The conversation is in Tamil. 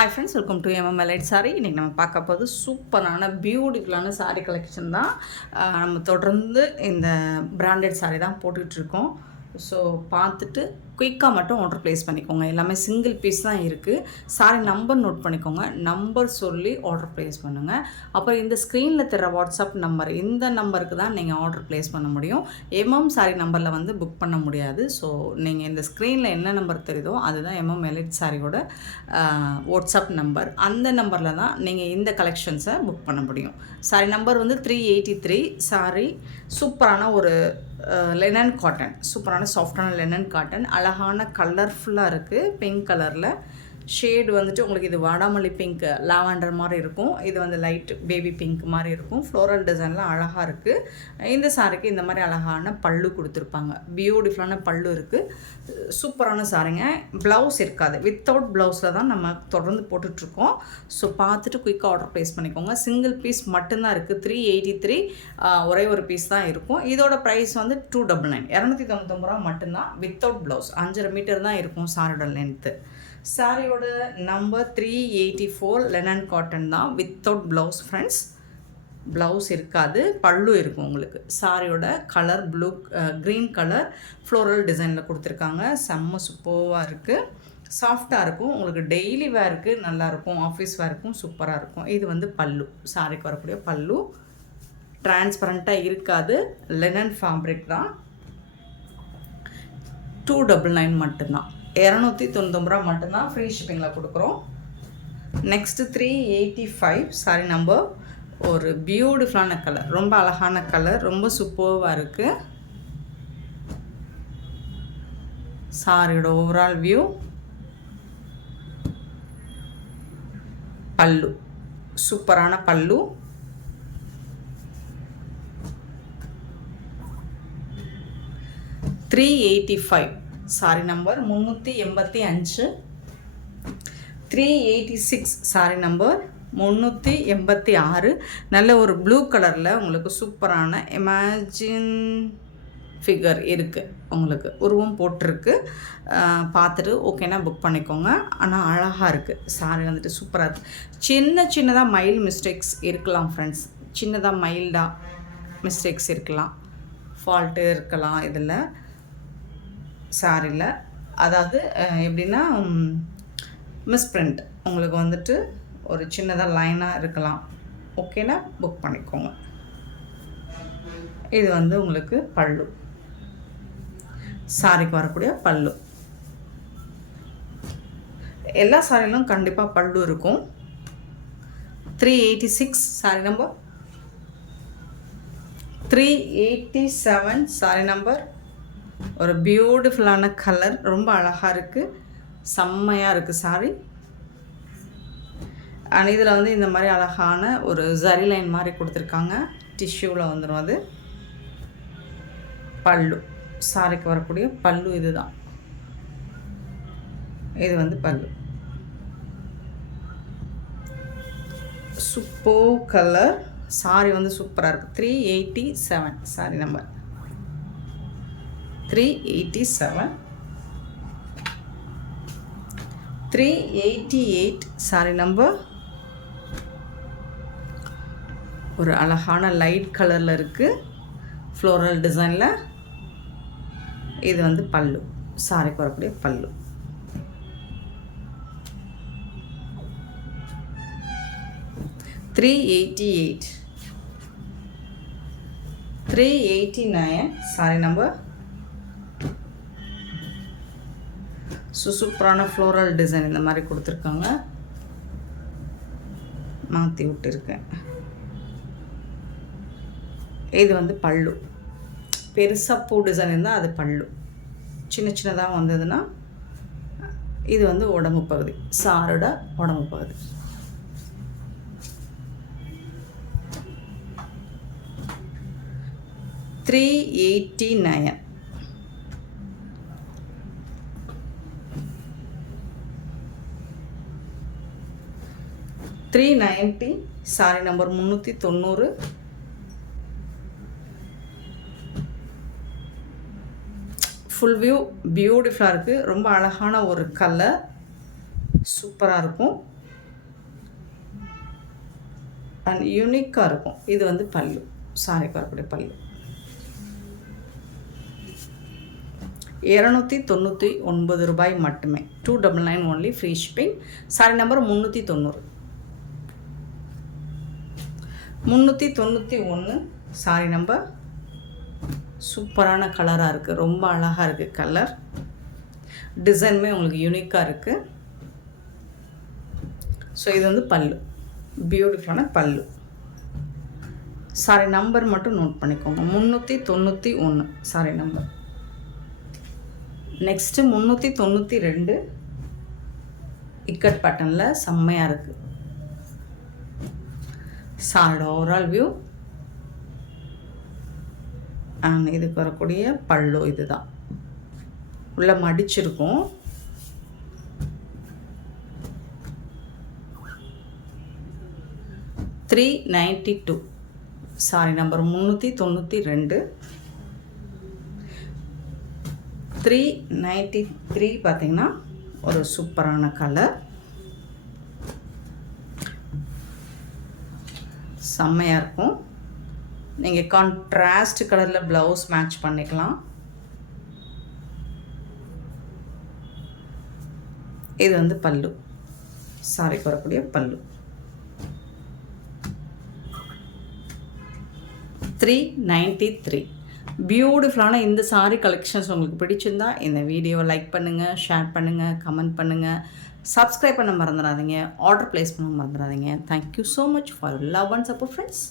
ஹாய் ஃப்ரெண்ட்ஸ், வெல்கம் டு எம்எம்எல்ஐட் சாரி. இன்றைக்கி நம்ம பார்க்க போது சூப்பரான பியூட்டிஃபுல்லான சாரீ கலெக்ஷன் தான். நம்ம தொடர்ந்து இந்த பிராண்டட் சாரீ தான் போட்டுட்ருக்கோம். ஸோ பார்த்துட்டு குயிக்காக மட்டும் ஆர்டர் ப்ளேஸ் பண்ணிக்கோங்க. எல்லாமே சிங்கிள் பீஸ் தான் இருக்குது. சாரி நம்பர் நோட் பண்ணிக்கோங்க. நம்பர் சொல்லி ஆர்டர் ப்ளேஸ் பண்ணுங்கள். அப்புறம் இந்த ஸ்க்ரீனில் தர வாட்ஸ்அப் நம்பர், இந்த நம்பருக்கு தான் நீங்கள் ஆர்டர் ப்ளேஸ் பண்ண முடியும். சாரி நம்பரில் வந்து புக் பண்ண முடியாது. ஸோ நீங்கள் இந்த ஸ்க்ரீனில் என்ன நம்பர் தெரியுதோ அதுதான் எல்லைட் சாரியோட வாட்ஸ்அப் நம்பர். அந்த நம்பரில் தான் நீங்கள் இந்த கலெக்ஷன்ஸை புக் பண்ண முடியும். சாரி நம்பர் வந்து 383. சாரி சூப்பரான ஒரு லெனன் காட்டன், சூப்பரான சாஃப்டான லெனன் காட்டன், அழகான கலர்ஃபுல்லாக இருக்குது. பிங்க் கலரில் ஷேடு வந்துட்டு உங்களுக்கு இது வாடாமல்லி பிங்க் லாவெண்டர் மாதிரி இருக்கும். இது வந்து லைட் பேபி பிங்க் மாதிரி இருக்கும். ஃப்ளோரல் டிசைன்லாம் அழகாக இருக்குது. இந்த சாரிக்கு இந்த மாதிரி அழகான பல்லு கொடுத்துருப்பாங்க. பியூட்டிஃபுல்லான பல்லு இருக்குது. சூப்பரான சாரிங்க. ப்ளவுஸ் இருக்காது, வித்தவுட் ப்ளவுஸில் தான் நம்ம தொடர்ந்து போட்டுட்ருக்கோம். ஸோ பார்த்துட்டு குயிக்காக ஆர்டர் ப்ளேஸ் பண்ணிக்கோங்க. சிங்கிள் பீஸ் மட்டும்தான் இருக்குது. 383 ஒரே ஒரு பீஸ் தான் இருக்கும். இதோட ப்ரைஸ் வந்து 299, 299 ரூபா மட்டும்தான். வித்தவுட் ப்ளவுஸ் 5.5 மீட்டர் தான் இருக்கும் சாரியோட லென்த்து. சாரியோட நம்பர் 384 லெனன் காட்டன் தான், வித்தவுட் ப்ளவுஸ் ஃப்ரெண்ட்ஸ். ப்ளவுஸ் இருக்காது, பல்லு இருக்கும் உங்களுக்கு. சாரியோட கலர் க்ரீன் கலர் ஃப்ளோரல் டிசைனில் கொடுத்துருக்காங்க. செம்ம சூப்பராக இருக்குது. சாஃப்டாக இருக்கும். உங்களுக்கு டெய்லி வேருக்கு நல்லாயிருக்கும், ஆஃபீஸ் வேருக்கும் சூப்பராக இருக்கும். இது வந்து பல்லு, சாரிக்கு வரக்கூடிய பல்லு. டிரான்ஸ்பரண்ட்டாக இருக்காது, லெனன் ஃபேப்ரிக் தான். 299 மட்டும்தான், 299 ரூபா மட்டும்தான். ஃப்ரீ ஷிப்பிங்கில் கொடுக்குறோம். Next 385 sorry number. ஒரு பியூட்டிஃபுல்லான கலர், ரொம்ப அழகான கலர், ரொம்ப சூப்பராக இருக்குது. சாரியோட ஓவரால் வியூ, பல்லு சூப்பரான பல்லு. $385 சாரி நம்பர் 385. 386 sorry number 386. நல்ல ஒரு ப்ளூ கலரில் உங்களுக்கு சூப்பரான இமேஜின் ஃபிகர் இருக்குது, உங்களுக்கு உருவம் போட்டிருக்கு. பார்த்துட்டு ஓகேனா புக் பண்ணிக்கோங்க. ஆனால் அழகாக இருக்குது சாரி, வந்துட்டு சூப்பராக இருக்குது. சின்னதாக மைல்டு மிஸ்டேக்ஸ் இருக்கலாம் ஃப்ரெண்ட்ஸ், சின்னதாக மைல்டாக மிஸ்டேக்ஸ் இருக்கலாம், ஃபால்ட்டு இருக்கலாம் இதில் சாரியில். அதாவது எப்படின்னா மிஸ்பிரிண்ட் உங்களுக்கு வந்துட்டு ஒரு சின்னதாக லைனாக இருக்கலாம். ஓகேனா புக் பண்ணிக்கோங்க. இது வந்து உங்களுக்கு பல்லு, சாரிக்கு வரக்கூடிய பல்லு. எல்லா சாரிலும் கண்டிப்பாக பல்லு இருக்கும். 386 சாரி நம்பர். 387 sorry number. ஒரு பியூட்டிஃபுல்லான கலர், ரொம்ப அழகாக இருக்குது, செம்மையாக இருக்குது சாரி. அண்ட் இதில் வந்து இந்த மாதிரி அழகான ஒரு ஜரி லைன் மாதிரி கொடுத்துருக்காங்க. டிஷ்யூவில் வந்துடும் அது. பல்லு, சாரிக்கு வரக்கூடிய பல்லு இதுதான். இது வந்து பல்லு. சூப்பர் கலர், சாரி வந்து சூப்பராக இருக்குது. 387 சாரி நம்பர். 387. 388 sorry number. ஒரு அழகான லைட் கலரில் இருக்குது, ஃப்ளோரல் டிசைனில். இது வந்து பல்லு, சாரிக்கு வரக்கூடிய பல்லு. $388. 389 சாரி நம்பர். சூப்பரான ஃப்ளோரல் டிசைன் இந்த மாதிரி கொடுத்துருக்காங்க. மாற்றி விட்டுருக்கேன். இது வந்து பல்லு. பெருசாக பூ டிசைன் இருந்தால் அது பல்லு, சின்னதாக வந்ததுன்னா இது வந்து உடம்பு பகுதி, சாரோட உடம்பு பகுதி. $389. 390 சாரி நம்பர் 390. ஃபுல் வியூ பியூட்டிஃபுல்லாக இருக்குது. ரொம்ப அழகான ஒரு கலர், சூப்பராக இருக்கும். அண்ட் யூனிக்காக இருக்கும். இது வந்து பல்லு, சாரிக்கு வரக்கூடிய பல்லு. 299 ரூபாய் மட்டுமே. 299 only, free shipping. Sorry number 390. 391 sorry number. சூப்பரான கலராக இருக்குது, ரொம்ப அழகாக இருக்குது கலர். டிசைனுமே உங்களுக்கு யூனிக்காக இருக்குது. ஸோ இது வந்து பல்லு, பியூட்டிஃபுல்லான பல்லு. சாரி நம்பர் மட்டும் நோட் பண்ணிக்கோங்க, 391 சாரி நம்பர். நெக்ஸ்ட்டு 392 இக்கட் பட்டனில் செம்மையாக இருக்குது. சாரியோட ஓவரால் வியூ அண்ட் இதுக்கு வரக்கூடிய பல்லு இதுதான். உள்ள மடிச்சிருக்கும். $392 சாரி நம்பர் 392. 393 பார்த்தீங்கன்னா ஒரு சூப்பரான கலர், செம்மையாக இருக்கும். நீங்கள் கான்ட்ராஸ்ட் கலரில் ப்ளவுஸ் மேட்ச் பண்ணிக்கலாம். இது வந்து பல்லு, சாரிக்கு வரக்கூடிய பல்லு. 393. பியூட்டிஃபுல்லான இந்த சாரீ கலெக்ஷன்ஸ் உங்களுக்கு பிடிச்சிருந்தா இந்த வீடியோவை லைக் பண்ணுங்கள், ஷேர் பண்ணுங்கள், கமெண்ட் பண்ணுங்கள், சப்ஸ்கிரைப் பண்ண மறந்துடாதீங்க, ஆர்டர் ப்ளேஸ் பண்ண மறந்துடாதீங்க. Thank you so much for love and support friends.